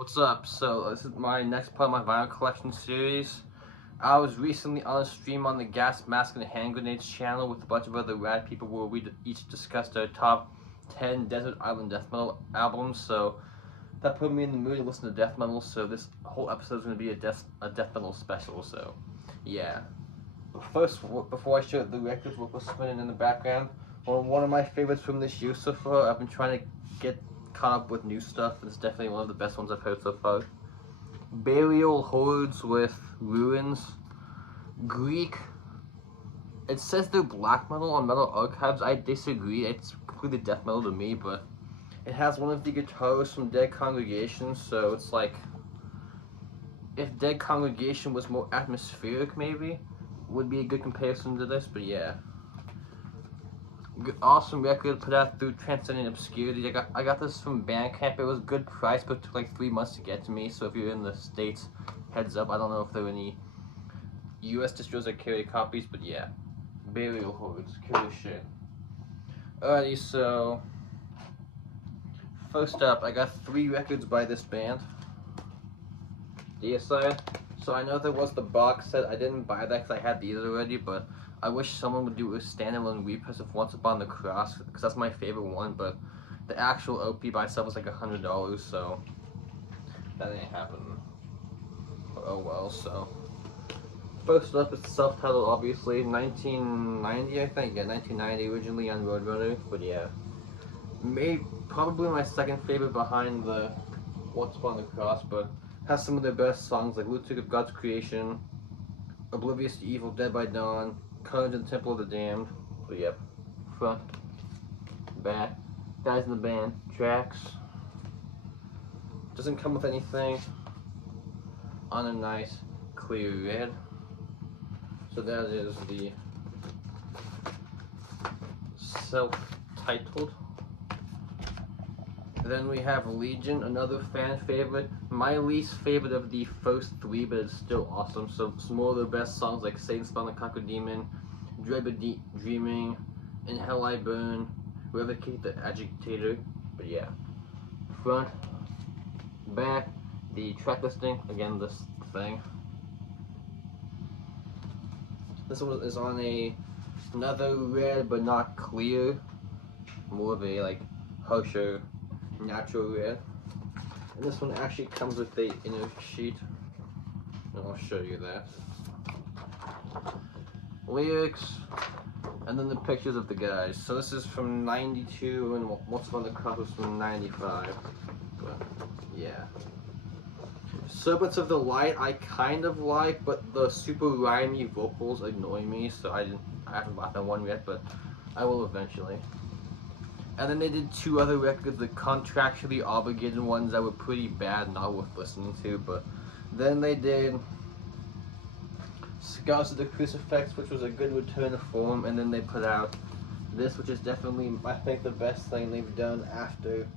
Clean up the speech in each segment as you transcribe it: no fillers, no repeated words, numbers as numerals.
What's up? So this is my next part of my vinyl collection series. I was recently on a stream on the Gas Mask and Hand Grenades channel with a bunch of other rad people where we each discussed our top 10 desert island death metal albums. So that put me in the mood to listen to death metal. So this whole episode is going to be a death metal special. So yeah. First, before I show the records, what was spinning in the background, one of my favorites from this year so far. I've been trying to get caught up with new stuff, and it's definitely one of the best ones I've heard so far. Burial Hordes with Ruins. Greek. It says they're black metal on Metal Archives. I disagree. It's completely death metal to me, but it has one of the guitarists from Dead Congregation, so it's like if Dead Congregation was more atmospheric, maybe would be a good comparison to this. But yeah. Awesome record put out through Transcendent Obscurity. I got this from Bandcamp. It was a good price, but it took like 3 months to get to me. So if you're in the States, heads up. I don't know if there are any US distros that carry copies, but yeah. Burial Hordes, killer shit. Alrighty, so first up, I got 3 records by this band. Deicide. So I know there was the box set. I didn't buy that because I had these already, but I wish someone would do a standalone repress of Once Upon the Cross, because that's my favorite one, but the actual OP by itself was like $100, so that ain't happening. Oh well, so. First up is self-titled, obviously, 1990, I think. Yeah, 1990, originally on Roadrunner, but yeah. Probably my second favorite behind the Once Upon the Cross, but has some of their best songs like Lunatic of God's Creation, Oblivious to Evil, Dead by Dawn, Carnage and Temple of the Damned. But yep. Front, back, guys in the band, tracks. Doesn't come with anything. On a nice clear red. So that is the self-titled. Then we have Legion, another fan favorite. My least favorite of the first 3, but it's still awesome. So some more of their best songs like Satan Spawn the Conquer Demon, Dreaming, In Hell I Burn, Revocate the Agitator. But yeah. Front, back, the track listing, again this thing. This one is on another red but not clear, more of a like harsher natural red. And this one actually comes with the inner sheet, and I'll show you that. Lyrics, and then the pictures of the guys. So this is from 92, and Once Upon the Cross was from 95. But yeah. Serpents of the Light I kind of like, but the super rhymey vocals annoy me, so I haven't bought that one yet, but I will eventually. And then they did 2 other records, the contractually obligated ones that were pretty bad, not worth listening to, but then they did Scars of the Crucifix, which was a good return to form, and then they put out this, which is definitely, I think, the best thing they've done after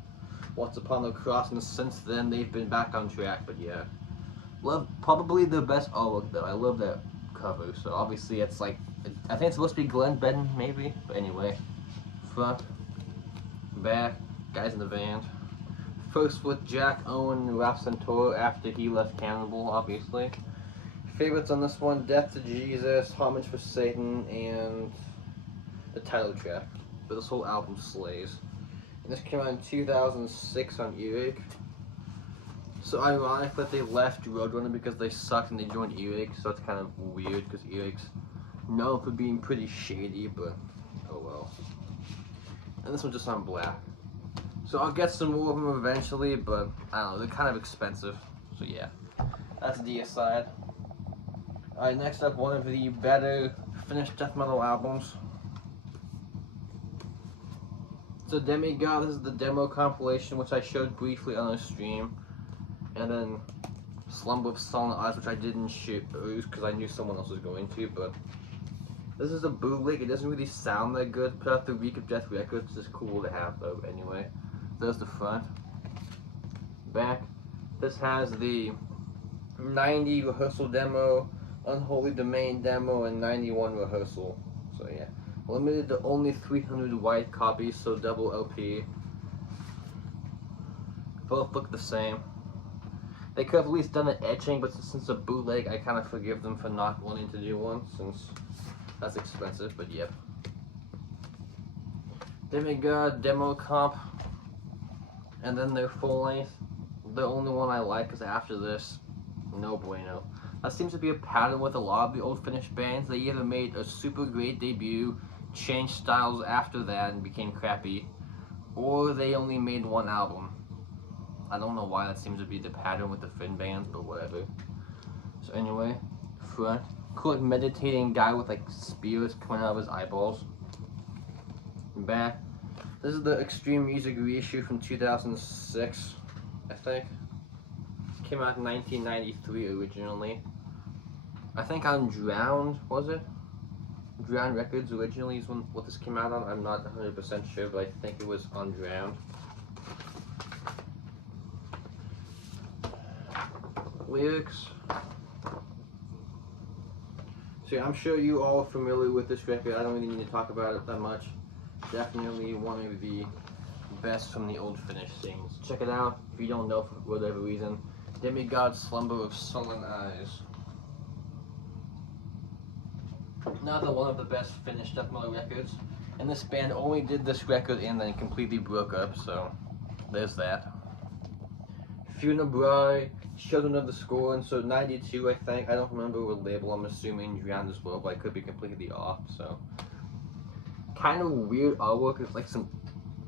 Once Upon the Cross, and since then they've been back on track. But yeah, probably the best artwork though. I love that cover. So obviously it's like, I think it's supposed to be Glenn Benton maybe, but anyway. Front, back, guys in the band. First with Jack Owen Rap Centaur after he left Cannibal, obviously. Favorites on this one: Death to Jesus, Homage for Satan, and the title track. But this whole album slays. And this came out in 2006 on Earache. So ironic that they left Roadrunner because they sucked and they joined Earache, so it's kind of weird because Earache's known for being pretty shady, but oh well. And this one's just on black. So I'll get some more of them eventually, but I don't know, they're kind of expensive. So yeah, that's Deicide. Alright, next up, one of the better Finnish death metal albums. So Demigod, this is the demo compilation, which I showed briefly on a stream. And then Slumber of Silent Eyes, which I didn't shoot because I knew someone else was going to, but this is a bootleg. It doesn't really sound that good. Put out the Week of Death records. It's just cool to have though, anyway. There's the front. Back. This has the 90 rehearsal demo, Unholy Domain demo, and 91 rehearsal. So yeah. Limited to only 300 white copies, so double LP. Both look the same. They could have at least done an etching, but since it's a bootleg, I kind of forgive them for not wanting to do one, since that's expensive, but yep. Demigod demo comp, and then their full length. The only one I like is after this, no bueno. That seems to be a pattern with a lot of the old Finnish bands. They either made a super great debut, changed styles after that and became crappy, or they only made one album. I don't know why that seems to be the pattern with the Finn bands, but whatever. So anyway, front. Cool, like meditating guy with like spears coming out of his eyeballs. Back. This is the Extreme Music reissue from 2006, I think. It came out in 1993 originally. I think on Drowned, was it? Drowned Records originally is what this came out on. I'm not 100% sure, but I think it was on Drowned. Lyrics. So yeah, I'm sure you all are familiar with this record. I don't really need to talk about it that much. Definitely one of the best from the old Finnish scenes. Check it out if you don't know for whatever reason. Demigod Slumber of Sullen Eyes. Another one of the best Finnish death metal records. And this band only did this record and then completely broke up, so there's that. Funebre, Children of the Scorn, so 92 I think. I don't remember what label, I'm assuming Drowned as well, but I could be completely off, so. Kind of weird artwork, it's like some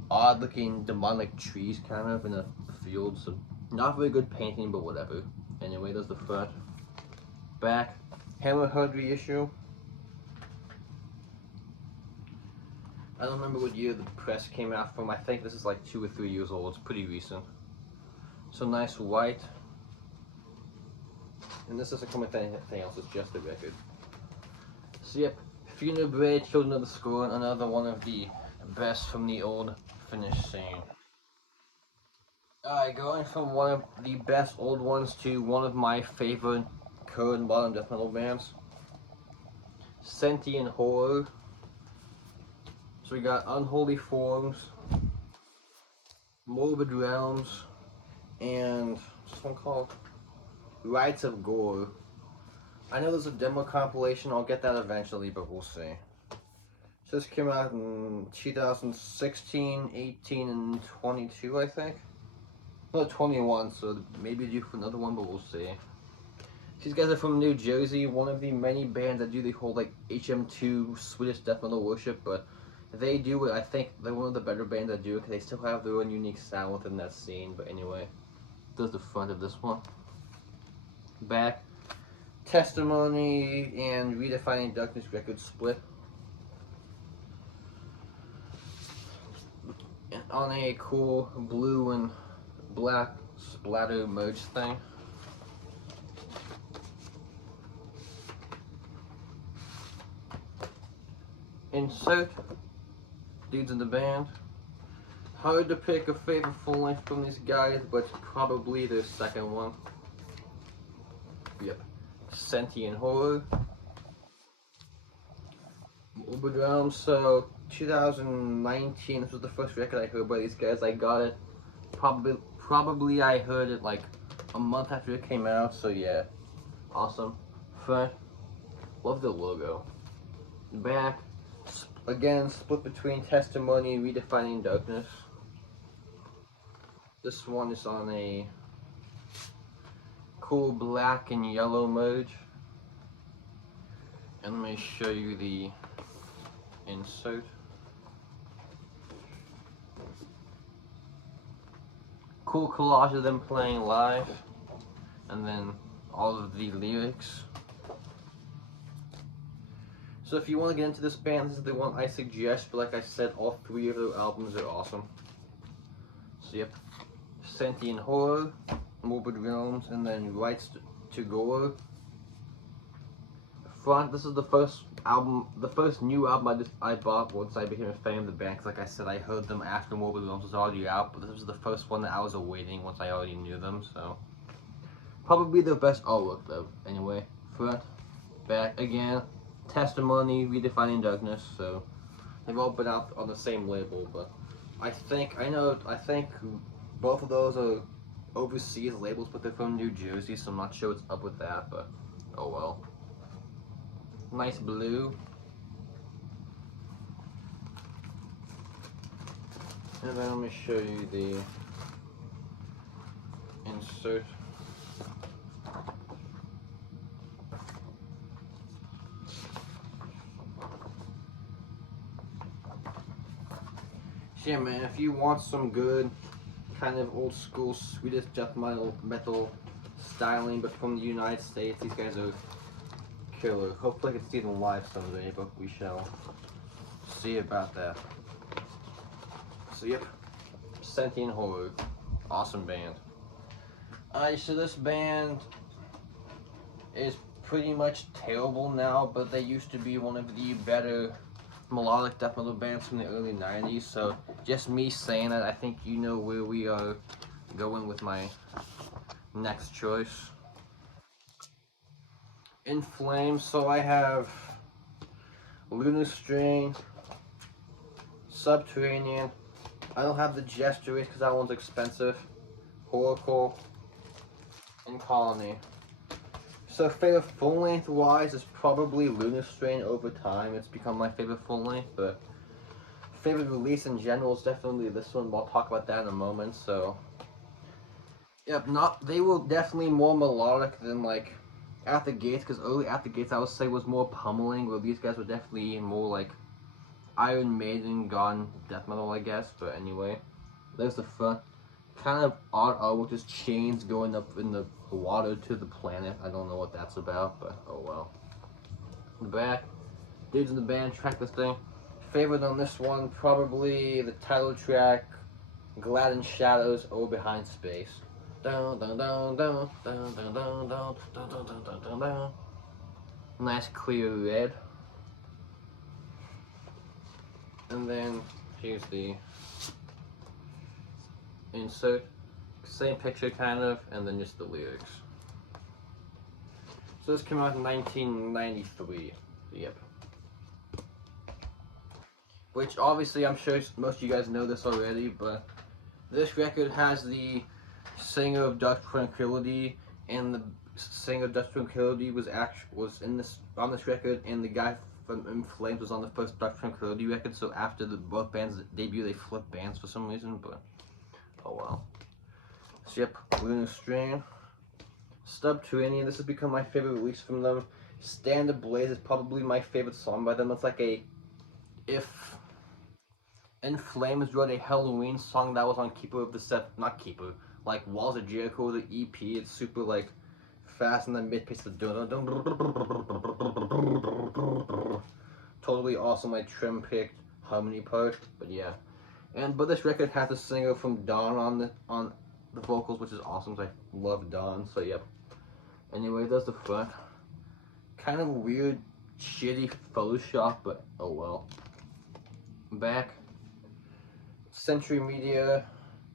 odd looking demonic trees kind of in a field, so not very good painting, but whatever. Anyway, there's the front. Back, Hammerhead reissue. I don't remember what year the press came out from. I think this is like 2 or 3 years old. It's pretty recent. So nice white. And this doesn't come with anything else. It's just a record. So yep, Funebre, Children of the Scorn, another one of the best from the old Finnish scene. Alright, going from one of the best old ones to one of my favorite current modern death metal bands. Sentient Horror. So we got Unholy Forms, Morbid Realms, and what's this one called? Rites of Gore. I know there's a demo compilation, I'll get that eventually, but we'll see. So this came out in 2016, 18, and 22, I think. No, 21, so maybe due for another one, but we'll see. These guys are from New Jersey, one of the many bands that do the whole like HM2 Swedish death metal worship, but they do it. I think they're one of the better bands that do it because they still have their own unique sound within that scene. But anyway, there's the front of this one. Back, Testimony and Redefining Darkness record split. And on a cool blue and black splatter merge thing. Insert. Dudes in the band. Hard to pick a favorite full length from these guys, but it's probably their second one. Yep. Sentient Horror. Morbid Realms, so 2019, this was the first record I heard by these guys. I got it, probably I heard it like a month after it came out, so yeah. Awesome. Front, love the logo. Back, again, split between Testimony and Redefining Darkness. This one is on a cool black and yellow merge. And let me show you the insert. Cool collage of them playing live. And then all of the lyrics. So if you want to get into this band, this is the one I suggest, but like I said, all 3 of their albums are awesome. So yep, Sentient Horror, Morbid Realms, and then Rites to Gore. Front, this is the first album, the first new album I bought once I became a fan of the band, because like I said, I heard them after Morbid Realms was already out, but this was the first one that I was awaiting once I already knew them, so. Probably their best artwork though, anyway. Front, back, again. Testimony, Redefining Darkness, so they've all been out on the same label, but I think both of those are overseas labels, but they're from New Jersey, so I'm not sure what's up with that, but oh well. Nice blue. And then let me show you the insert. So yeah, man, if you want some good kind of old school Swedish death metal styling, but from the United States, these guys are killer. Hopefully I can see them live someday, but we shall see about that. So yep, Sentient Horror, awesome band. So this band is pretty much terrible now, but they used to be one of the better melodic death metal bands from the early 90s, so just me saying that, I think you know where we are going with my next choice. In Flames, so I have Lunar Strain, Subterranean, I don't have the Gesture Race because that one's expensive, Oracle, and Colony. So favorite full length wise is probably Lunar Strain over time. It's become my favorite full length, but favorite release in general is definitely this one. I'll talk about that in a moment. So yep, they were definitely more melodic than like At the Gates, because early At the Gates I would say was more pummeling, where these guys were definitely more like Iron Maiden gone death metal, I guess. But anyway, there's the front. Kind of odd artwork, just chains going up in the water to the planet. I don't know what that's about, but oh well. The back, dudes in the band track this thing. Favorite on this one, probably the title track, Glad in Shadows, or Behind Space. Dun, dun, dun, dun, dun, dun, dun, dun, dun, dun, dun, dun, dun. Nice clear red. And then here's the insert, same picture kind of, and then just the lyrics. So this came out in 1993, yep. Which obviously I'm sure most of you guys know this already, but this record has the singer of Dark Tranquillity, and the singer of Dark Tranquillity was on this record, and the guy from In Flames was on the first Dark Tranquillity record. So after both bands debut, they flipped bands for some reason, but oh well. So yep, Lunar Strain. Subterranean, this has become my favorite release from them. Stand Ablaze is probably my favorite song by them. It's like if In Flames wrote a Halloween song that was on Keeper of the Set, not Keeper, like Walls of Jericho, the EP, it's super like fast, and then mid-pace the dun dun dun. Totally awesome, like trim-picked harmony part, but yeah. But this record has a singer from Dawn on the vocals, which is awesome. So I love Dawn. So yep. Anyway, there's the front. Kind of weird, shitty Photoshop, but oh well. Back. Century Media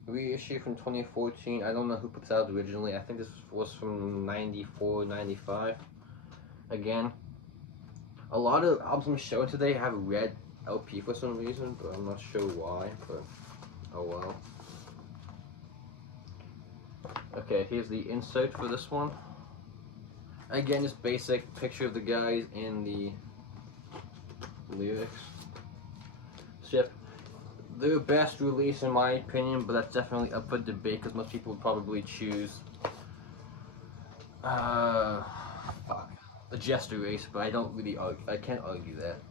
reissue from 2014. I don't know who put this out originally. I think this was from 94, 95. Again, a lot of albums I'm showing today have red LP for some reason, but I'm not sure why, but oh well. Okay, here's the insert for this one. Again, just basic picture of the guys and the lyrics. So yep, their best release in my opinion, but that's definitely up for debate because most people would probably choose the Gesture Race, but I don't really I can't argue that.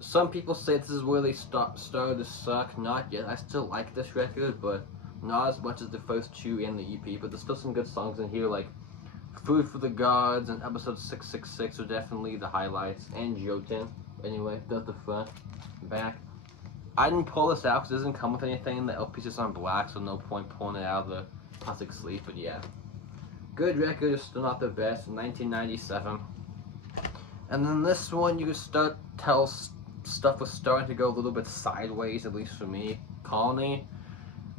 Some people say this is where they started to suck. Not yet. I still like this record, but not as much as the first two and the EP. But there's still some good songs in here, like Food for the Gods and Episode 666 are definitely the highlights, and Jotun. Anyway, that's the front. Back. I didn't pull this out because it doesn't come with anything. The LP's just on black, so no point pulling it out of the plastic sleeve. But yeah, good record, still not the best. 1997. And then this one, you can tell stuff was starting to go a little bit sideways, at least for me. Colony.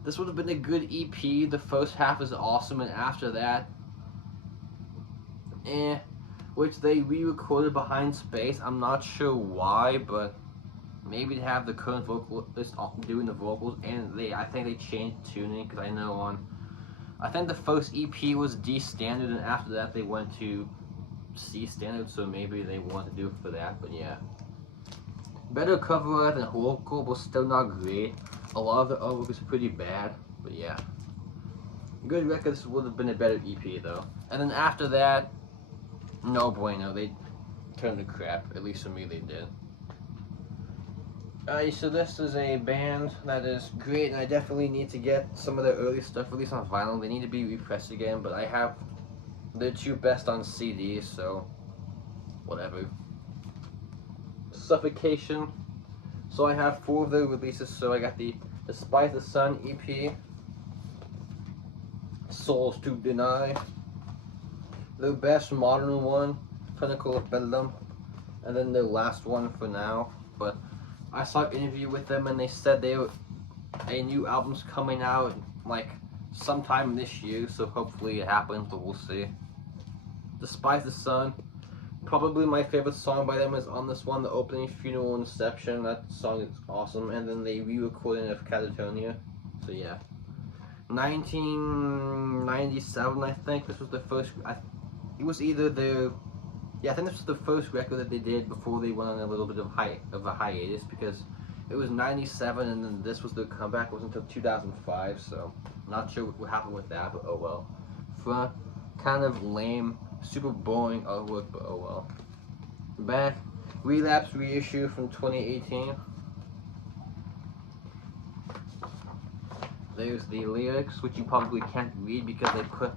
This would have been a good EP. The first half is awesome, and after that, which they re-recorded Behind Space. I'm not sure why, but maybe to have the current vocalist doing the vocals, and I think they changed tuning, because I know on I think the first EP was D standard, and after that they went to C standard, so maybe they wanted to do it for that, but yeah. Better cover art than Horrorcore, but still not great. A lot of the artwork is pretty bad, but yeah. Good records would have been a better EP though. And then after that, no bueno, they turned to crap. At least for me they did. So this is a band that is great, and I definitely need to get some of their early stuff released on vinyl. They need to be repressed again, but I have their two best on CD, so whatever. Suffocation. So I have 4 of their releases. So I got the Despite the Sun EP, Souls to Deny, their best modern one, Pinnacle of Bedlam, and then their last one for now. But I saw an interview with them, and they said a new album's coming out like sometime this year, so hopefully it happens, but we'll see. Despite the Sun, probably my favorite song by them is on this one, the opening Funeral Inception. That song is awesome, and then they re-recording of Catatonia, so yeah. 1997, I think this was the first. It was either their, yeah, I think this was the first record that they did before they went on a little bit of a hiatus, because it was 97, and then this was their comeback. It wasn't until 2005, so not sure what happened with that, but oh well. Front, kind of lame, super boring artwork, but oh well. Back, Relapse reissue from 2018. There's the lyrics, which you probably can't read because they put,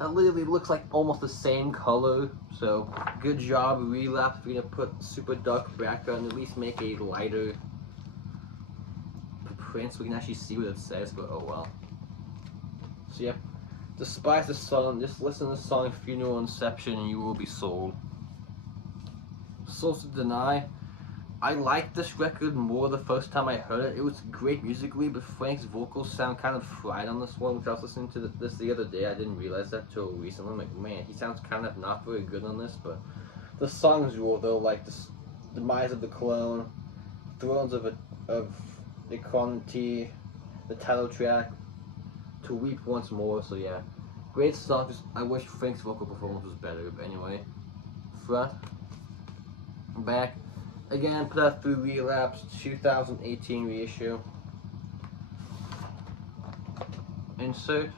it literally looks like almost the same color, so good job Relapse for you to put super dark background, at least make a lighter print so we can actually see what it says, but oh well. So yeah, Despise the Sun, just listen to the song Funeral Inception and you will be sold. Souls to Deny, I liked this record more the first time I heard it. It was great musically, but Frank's vocals sound kind of fried on this one, which I was listening to this the other day. I didn't realize that till recently. I'm like, man, he sounds kind of not very good on this, but the songs rule though, like the Demise of the Clone, Thrones of Equality, the title track, To Weep Once More, so yeah. Great song, just I wish Frank's vocal performance was better, but anyway. Front, back. Again, put out through Relapse, 2018 reissue. Insert.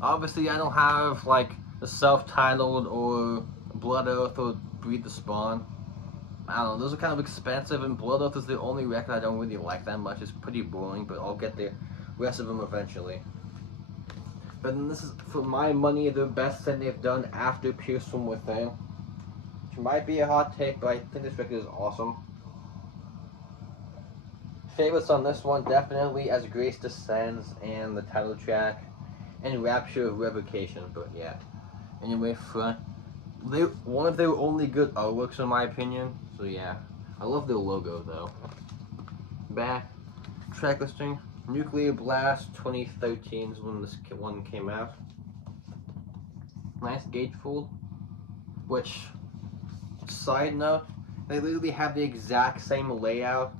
Obviously, I don't have like the self-titled or Blood Oath or Breed the Spawn. I don't know, those are kind of expensive, and Blood Oath is the only record I don't really like that much. It's pretty boring, but I'll get the rest of them eventually. But then this is, for my money, the best thing they've done after Pierce from Within. Which might be a hot take, but I think this record is awesome. Favorites on this one, definitely As Grace Descends and the title track, and Rapture of Revocation, but yeah. Anyway, front. One of their only good artworks in my opinion, so yeah. I love their logo though. Back, track listing, Nuclear Blast 2013 is when this one came out. Nice gatefold, which, side note, they literally have the exact same layout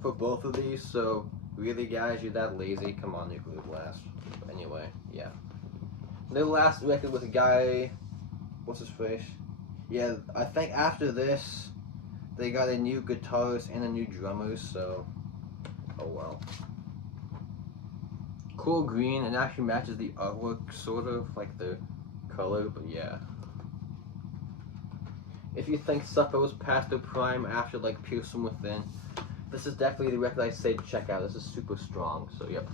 for both of these, so really guys, you're that lazy, come on Nuclear Blast. But anyway, yeah. Their last record was a guy, what's his face? Yeah, I think after this, they got a new guitarist and a new drummer, so, oh well. Cool green, it actually matches the artwork, sort of, like the color, but yeah. If you think Suffer was past their prime after, like, Pierce from Within, this is definitely the record I say to check out. This is super strong, so yep.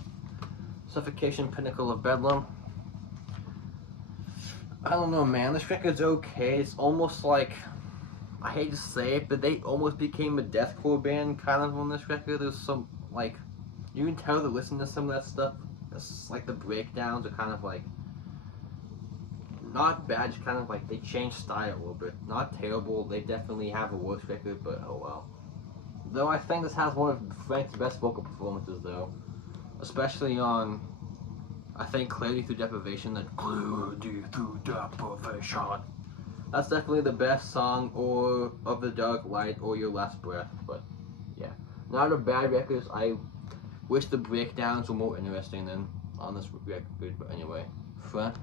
Suffocation, Pinnacle of Bedlam. I don't know, man, this record's okay. It's almost like, I hate to say it, but they almost became a deathcore band kind of on this record. There's some, like, you can tell they're listening to some of that stuff. It's like the breakdowns are kind of like, not bad, just kind of like they changed style a little bit. Not terrible, they definitely have a worse record, but oh well. Though I think this has one of Frank's best vocal performances though. Especially on, I think, Clarity Through Deprivation, that Clarity Through Deprivation. That's definitely the best song, or Of the Dark Light, or Your Last Breath. But yeah, not a bad record. I wish the breakdowns were more interesting than on this record. But anyway, front,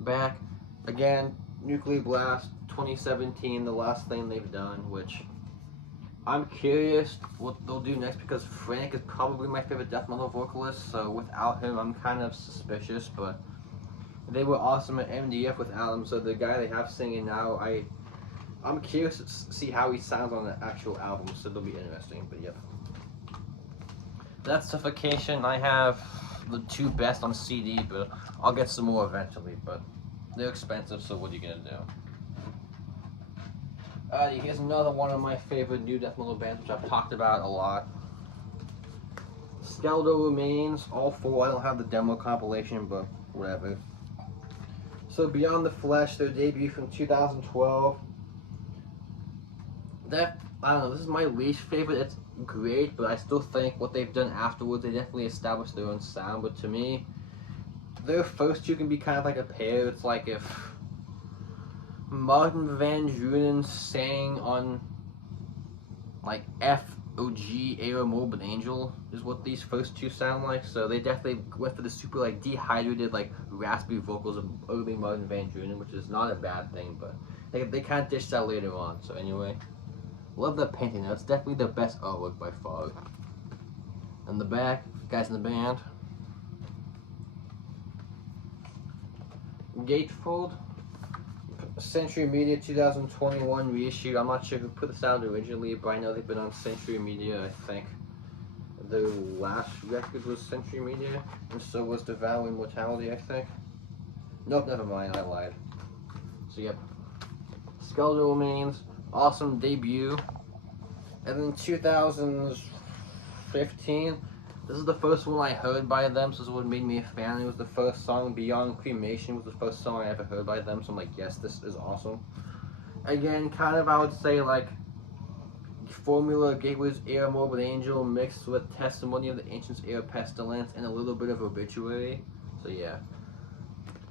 back, again, Nuclear Blast 2017, the last thing they've done, which I'm curious what they'll do next, because Frank is probably my favorite death metal vocalist, so without him I'm kind of suspicious. But they were awesome at MDF without him, so the guy they have singing now, I'm curious to see how he sounds on the actual album, so it'll be interesting. But yep, that's Suffocation. I have the two best on CD, but I'll get some more eventually, but they're expensive, so what are you gonna do? Here's another one of my favorite new death metal bands, which I've talked about a lot. Skeletal Remains, all four. I don't have the demo compilation, but whatever. So Beyond the Flesh, their debut from 2012. That, I don't know, this is my least favorite. It's great, but I still think what they've done afterwards, they definitely established their own sound. But to me, their first two can be kind of like a pair. It's like if Martin Van Drunen sang on like FOG Air Morbid Angel is what these first two sound like. So they definitely went for the super like dehydrated, like raspy vocals of early Martin Van Drunen, which is not a bad thing, but they kind of dished that later on. So anyway, love that painting. That's definitely the best artwork by far. And the back, guys in the band. Gatefold, Century Media 2021 reissue. I'm not sure who put this out originally, but I know they've been on Century Media. I think their last record was Century Media, and so was Devouring Mortality, I think. Nope, never mind, I lied. So yep, Skeletal Remains, awesome debut. And then 2015, this is the first one I heard by them, so this is what made me a fan. It was the first song. Beyond Cremation was the first song I ever heard by them, so I'm like, yes, this is awesome. Again, kind of, I would say, like, Formula Gateway's Air Morbid Angel mixed with Testimony of the Ancients' Air Pestilence and a little bit of Obituary. So yeah.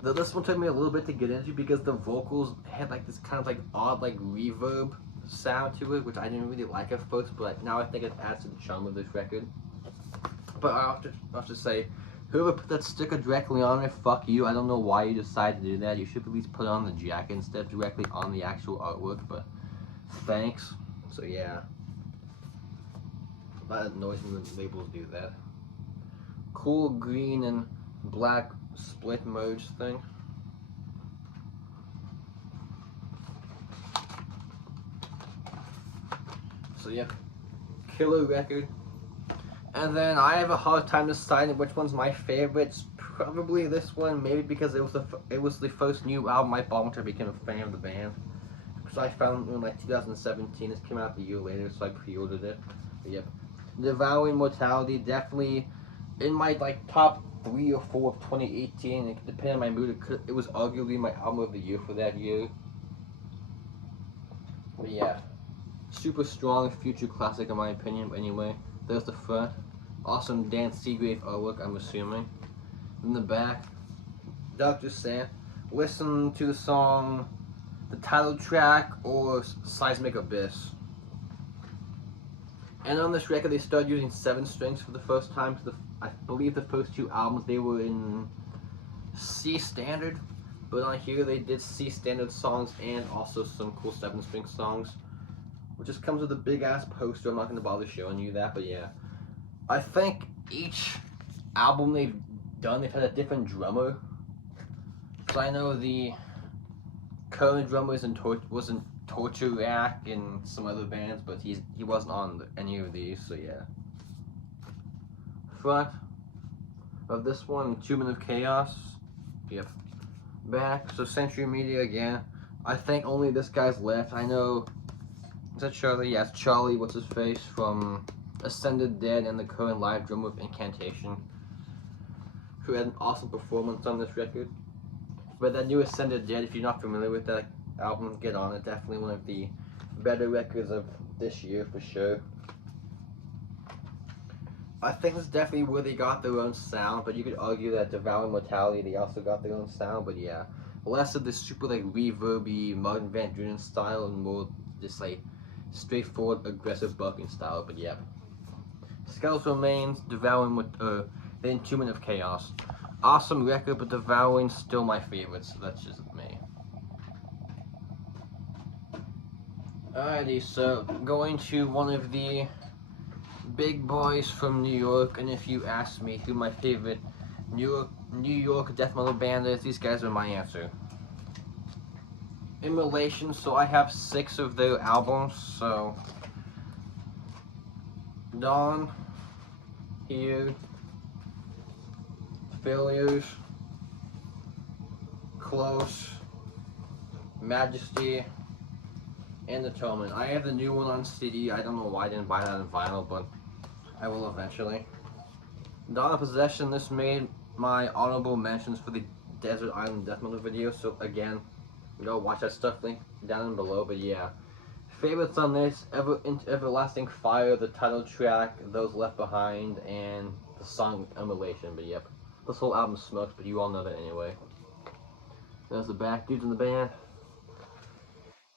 This one took me a little bit to get into because the vocals had like this kind of like odd like reverb sound to it, which I didn't really like at first, but now I think it adds to the charm of this record. But I have to say, whoever put that sticker directly on it, fuck you. I don't know why you decided to do that. You should at least put it on the jacket instead of directly on the actual artwork, but thanks. So yeah. That annoys me when labels do that. Cool green and black split merge thing. So yeah, killer record. And then I have a hard time deciding which one's my favorite. It's probably this one, maybe because it was the first new album I bought when I became a fan of the band. Because I found it in like 2017. This came out a year later, so I pre-ordered it. But yep, Devouring Mortality, definitely in my like top 3 or 4 of 2018. And depending on my mood, it was arguably my album of the year for that year. But yeah, super strong future classic in my opinion. But anyway, there's the front. Awesome Dan Seagrave artwork, I'm assuming. In the back, Dr. Sam. Listen to the song, the title track, or Seismic Abyss. And on this record, they started using 7 strings for the first time. I believe the first 2 albums, they were in C standard. But on here, they did C standard songs and also some cool 7-string songs. Which just comes with a big ass poster. I'm not going to bother showing you that, but yeah. I think each album they've done, they've had a different drummer. So I know the current drummer was in Torture Rack and some other bands, but he wasn't on any of these, so yeah. Front of this one, Entombment of Chaos. Yep. Back, so Century Media again. I think only this guy's left. I know, is that Charlie? Yeah, it's Charlie, what's his face, from Ascended Dead and the current live drummer of Incantation, who had an awesome performance on this record. But that new Ascended Dead, if you're not familiar with that album, get on it. Definitely one of the better records of this year for sure. I think this is definitely where they got their own sound, but you could argue that Devouring Mortality, they also got their own sound, but yeah. Less of this super like reverby Martin Van Buren style and more just like straightforward aggressive bucking style. But yeah, Skeletal Remains, Devouring with the Entombment of Chaos. Awesome record, but Devouring still my favorite, so that's just me. Alrighty, so going to one of the big boys from New York, and if you ask me who my favorite New York death metal band is, these guys are my answer. Immolation, so I have 6 of their albums, so Dawn, Here, Failures, Close, Majesty, and Atonement. I have the new one on CD. I don't know why I didn't buy that on vinyl, but I will eventually. Dawn of Possession, this made my honorable mentions for the Desert Island Death Metal video, so again, go watch that stuff, link down below. But yeah, favorites on this, Everlasting Fire, the title track, Those Left Behind, and the song Immolation. But yep, this whole album smokes, but you all know that anyway. There's the back dudes in the band.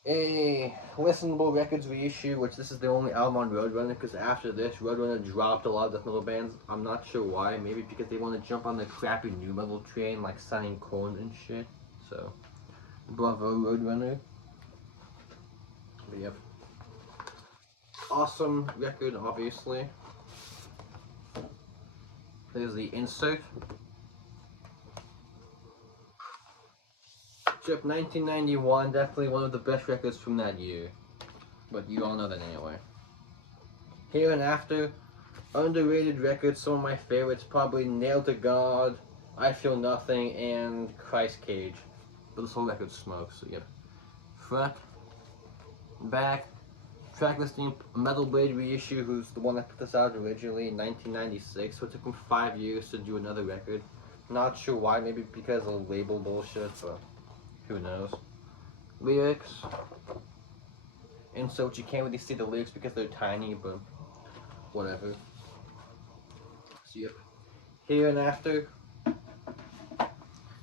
A listenable records reissue, which this is the only album on Roadrunner, because after this, Roadrunner dropped a lot of death metal bands. I'm not sure why. Maybe because they want to jump on the crappy new metal train, like signing Korn and shit. So, bravo, Roadrunner. But yep. Awesome record, obviously. There's the insert. Trip 1991, definitely one of the best records from that year. But you all know that anyway. Here and After, underrated records, some of my favorites, probably Nailed to God, I Feel Nothing, and Christ Cage. But this whole record smokes, so yep. Front, back, track listing, Metal Blade reissue, who's the one that put this out originally in 1996, so it took him 5 years to do another record. Not sure why, maybe because of label bullshit, but who knows. Lyrics, and so you can't really see the lyrics because they're tiny, but whatever. So yep. Here and After.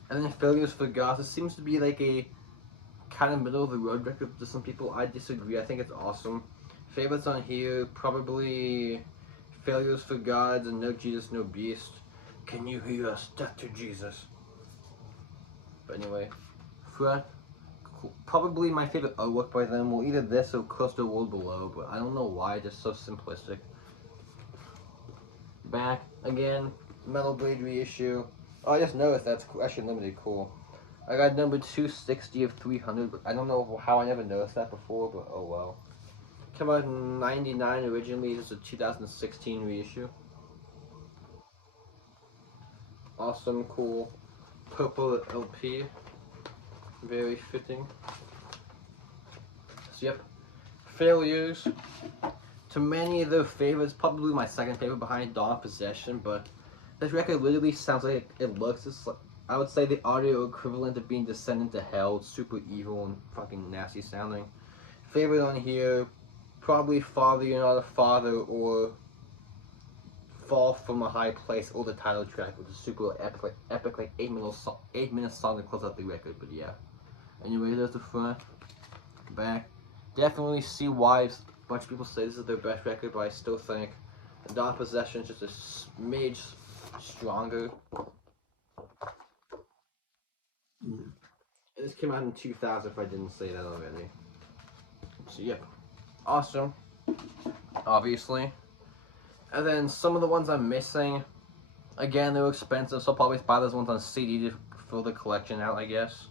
And then Failures for God. This seems to be like a kind of middle of the road record to some people. I disagree. I think it's awesome. Favorites on here, probably Failures for God and No Jesus, No Beast. Can you hear us? Death to Jesus. But anyway, Front. Probably my favorite artwork by them. Well, either this or Close to the World Below, but I don't know why. Just so simplistic. Back again, Metal Blade reissue. Oh, I just noticed that's actually limited. Cool. I got number 260 of 300, but I don't know how I never noticed that before, but oh well. Came out in '99 originally. This is a 2016 reissue. Awesome, cool, purple LP. Very fitting. So yep, Failures. To many of their favorites, probably my second favorite behind Dawn of Possession, but this record literally sounds like it looks. It's like, I would say the audio equivalent of being Descended to Hell. It's super evil and fucking nasty sounding. Favorite on here, probably Father You're Not a Father, or Fall from a High Place, or the title track, which is super epic like 8-minute song to close out the record. But yeah. Anyway, there's the front, back. Definitely see why a bunch of people say this is their best record, but I still think Dawn of Possession is just a smidge stronger. And this came out in 2000 if I didn't say that already. So yep, awesome, obviously. And then some of the ones I'm missing, again, they're expensive, so I'll probably buy those ones on CD to fill the collection out, I guess.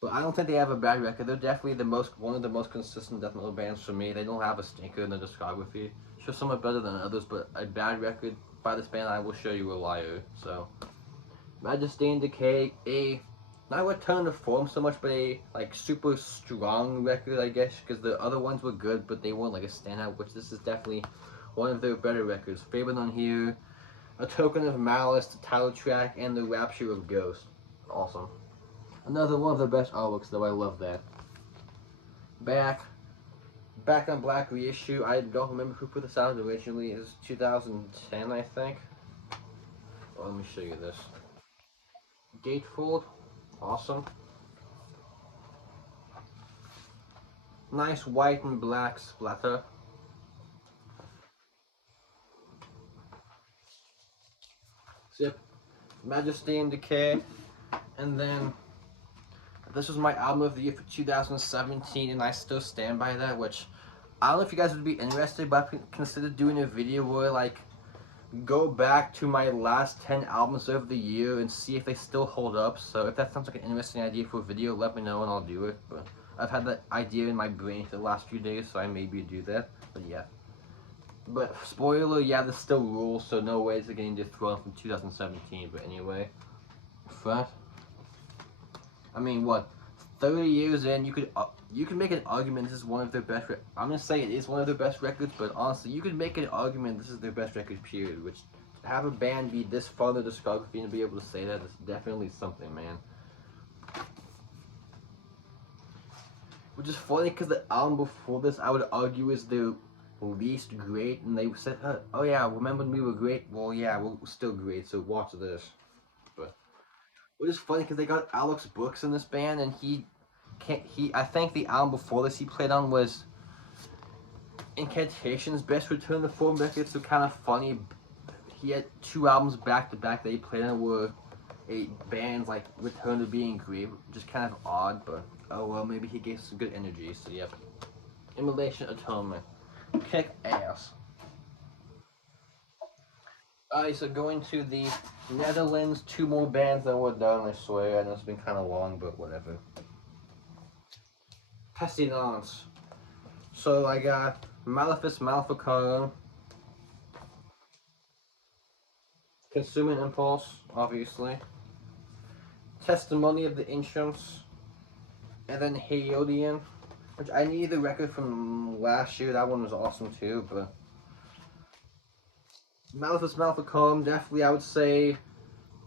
But I don't think they have a bad record. They're definitely one of the most consistent death metal bands for me. They don't have a stinker in their discography. Sure, some are better than others, but a bad record by this band, I will show you a liar. So, Majesty and Decay, not a return to form so much, but a like super strong record, I guess, because the other ones were good, but they weren't like a standout. Which this is definitely one of their better records. Favorite on here, A Token of Malice, the title track, and The Rapture of Ghost. Awesome. Another one of the best artworks, though. I love that. Back on Black reissue. I don't remember who put this out originally. It was 2010, I think. Well, let me show you this. Gatefold. Awesome. Nice white and black splatter. Zip. Majesty and Decay. And then this was my album of the year for 2017, and I still stand by that, which I don't know if you guys would be interested, but I've considered doing a video where like go back to my last 10 albums of the year and see if they still hold up. So if that sounds like an interesting idea for a video, let me know and I'll do it. But I've had that idea in my brain for the last few days, so I maybe do that. But yeah. But spoiler, yeah, there's still rules, so no ways of getting dethroned from 2017. But anyway, front. I mean, what? 30 years in, you could make an argument this is one of their best. I'm gonna say it is one of their best records, but honestly, you could make an argument this is their best record. Period. Which to have a band be this far in the discography and to be able to say that is definitely something, man. Which is funny because the album before this, I would argue, is their least great, and they said, "Oh yeah, remember when we were great? Well, yeah, we're still great. So watch this." But which is funny because they got Alex Brooks in this band, and I think the album before this he played on was Incantation's best return to form record, so kind of funny. He had 2 albums back to back that he played on were a band's like return to being great, just kind of odd, but oh well, maybe he gave some good energy, so yep. Immolation, Atonement. Kick ass. Alright, so going to the Netherlands, 2 more bands that were done, I swear. I know it's been kind of long, but whatever. Pestilence. So I got Malefice Maleficarum, Consuming Impulse, obviously, Testimony of the Ancients, and then Hayodian, which I need the record from last year. That one was awesome too, but Malefice Maleficarum, definitely I would say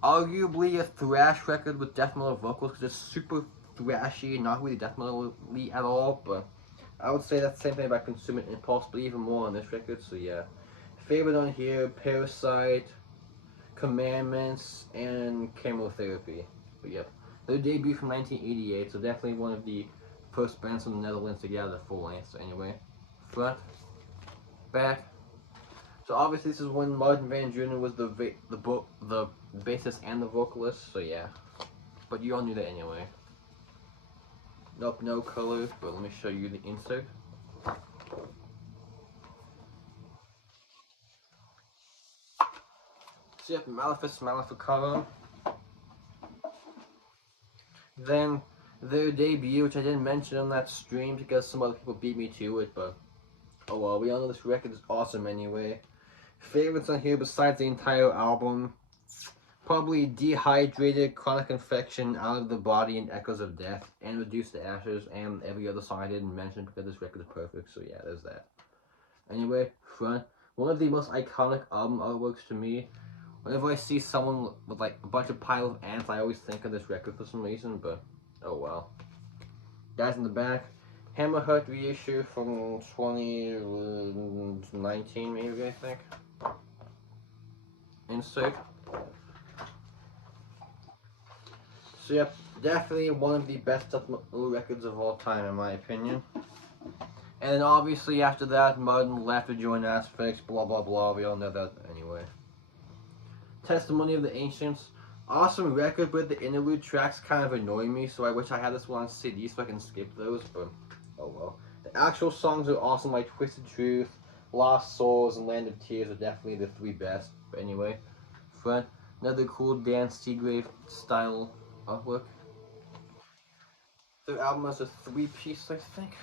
arguably a thrash record with death metal vocals because it's super thrashy, not really death metal at all, but I would say that's the same thing about Consuming Impulse, but even more on this record, so yeah. Favorite on here, Parasite, Commandments, and Chemotherapy. But yep. Their debut from 1988, so definitely one of the first bands from the Netherlands to get out of the full length. So anyway, front, back. So obviously this is when Martin Van Drunen was the bassist and the vocalist, so yeah. But you all knew that anyway. Nope, no color, but let me show you the insert. So you have Malefice Maleficarum. Then their debut, which I didn't mention on that stream because some other people beat me to it, but oh well, we all know this record is awesome anyway. Favorites on here besides the entire album, probably Dehydrated, Chronic Infection, Out of the Body, and Echoes of Death, and Reduced to Ashes, and every other song I didn't mention because this record is perfect, so yeah, there's that. Anyway, front, one of the most iconic album artworks to me. Whenever I see someone with like a bunch of pile of ants, I always think of this record for some reason, but oh well. Guys in the back, Hammerheart reissue from 2019 maybe, I think. Insert. So yep, definitely one of the best death metal records of all time in my opinion. And then obviously after that, Martin left to join Asphyx, blah blah blah, we all know that anyway. Testimony of the Ancients, awesome record, but the interlude tracks kind of annoy me, so I wish I had this one on CD so I can skip those, but oh well. The actual songs are awesome, like Twisted Truth, Lost Souls, and Land of Tears are definitely the 3 best. But anyway, front, another cool Dan Seagrave style artwork. Their album has a 3-piece, I think.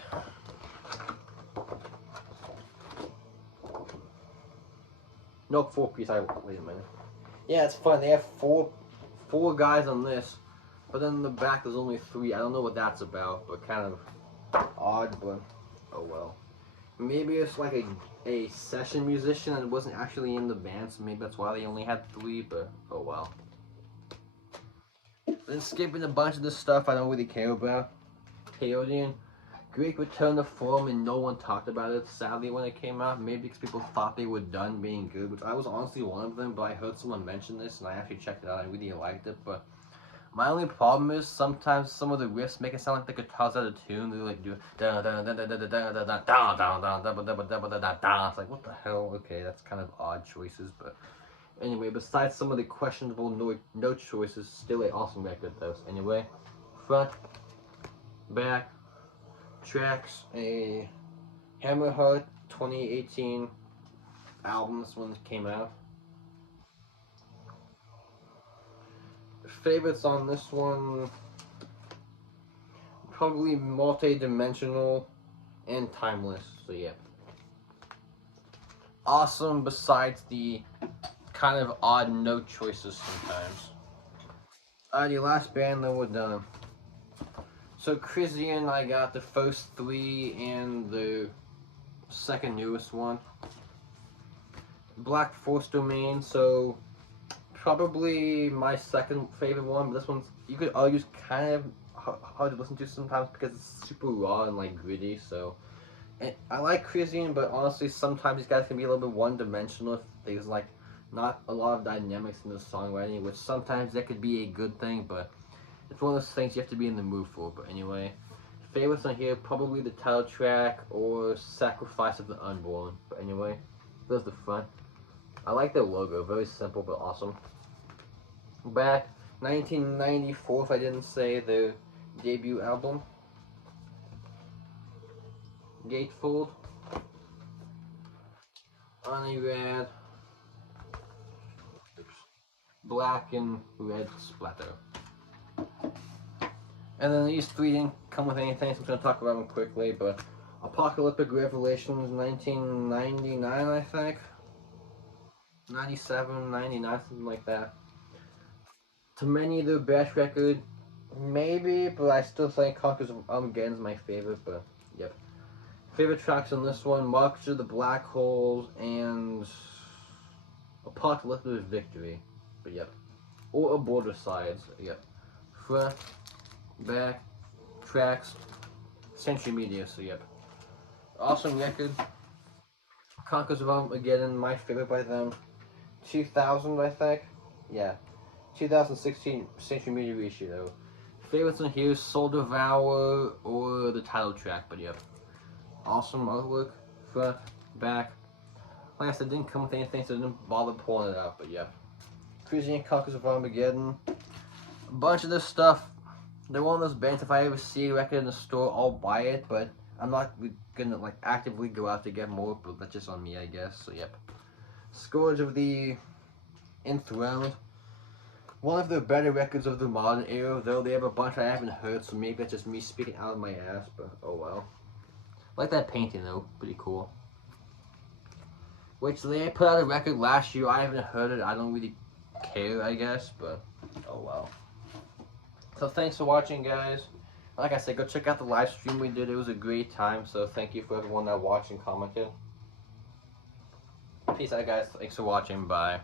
No, 4-piece, wait a minute. Yeah, it's fun. They have four guys on this, but then in the back there's only 3. I don't know what that's about, but kind of odd, but oh well. Maybe it's like a session musician and wasn't actually in the band, so maybe that's why they only had 3, but oh well. Then skipping a bunch of this stuff I don't really care about. Hayodian, great return to form, and no one talked about it sadly when it came out. Maybe because people thought they were done being good, which I was honestly one of them, but I heard someone mention this and I actually checked it out. I really liked it, but My only problem is sometimes some of the riffs make it sound like the guitar's out of tune. They like do da da da da da da da da da da da da da da da da. It's like what the hell? Okay, that's kind of odd choices, but anyway. Besides some of the questionable note choices, still an awesome record though. Anyway, front, back, tracks, a Hammerheart 2018 album. This one came out. Favorites on this one, probably multi-dimensional and timeless. So yeah, awesome. Besides the kind of odd note choices sometimes. The last band that we're done. So Krisiun, I got the first three and the second newest one. Black Force Domain, so probably my second favorite one, but this one's, you could argue, is kind of hard to listen to sometimes because it's super raw and like gritty. So, and I like Krisiun, but honestly, sometimes these guys can be a little bit one-dimensional if there's like not a lot of dynamics in the songwriting, which sometimes that could be a good thing, but it's one of those things you have to be in the mood for. But anyway, favorites on here, probably the title track or Sacrifice of the Unborn. But anyway, there's the front. I like their logo, very simple but awesome. Back, 1994, if I didn't say, their debut album. Gatefold. On a red, black and red splatter. And then these three didn't come with anything, so I'm going to talk about them quickly, but Apocalyptic Revelations, 1999, I think. 97, 99, something like that. To many, their best record, maybe, but I still think Conquers of Armageddon is my favorite, but yep. Favorite tracks on this one, March of the Black Holes and Apocalyptic Victory, but yep. Or Border Sides, yep. Front, back, tracks, Century Media, so yep. Awesome record. Conquers of Armageddon, my favorite by them. 2000, I think. Yeah. 2016 Century Media reissue, though. Favorites on here, Soul Devour or the title track, but yep. Awesome artwork. Front, back. Like I said, didn't come with anything, so I didn't bother pulling it out, but yep. Krisiun, Conquers of Armageddon. A bunch of this stuff. They're one of those bands, if I ever see a record in the store, I'll buy it, but I'm not gonna like actively go out to get more, but that's just on me, I guess. So yep. Scourge of the Enthroned. One of the better records of the modern era, though they have a bunch I haven't heard, so maybe that's just me speaking out of my ass, but oh well. Like that painting though, pretty cool. Which they put out a record last year, I haven't heard it, I don't really care, I guess, but oh well. So thanks for watching, guys. Like I said, go check out the live stream we did. It was a great time. So thank you for everyone that watched and commented. Peace out, guys. Thanks for watching. Bye.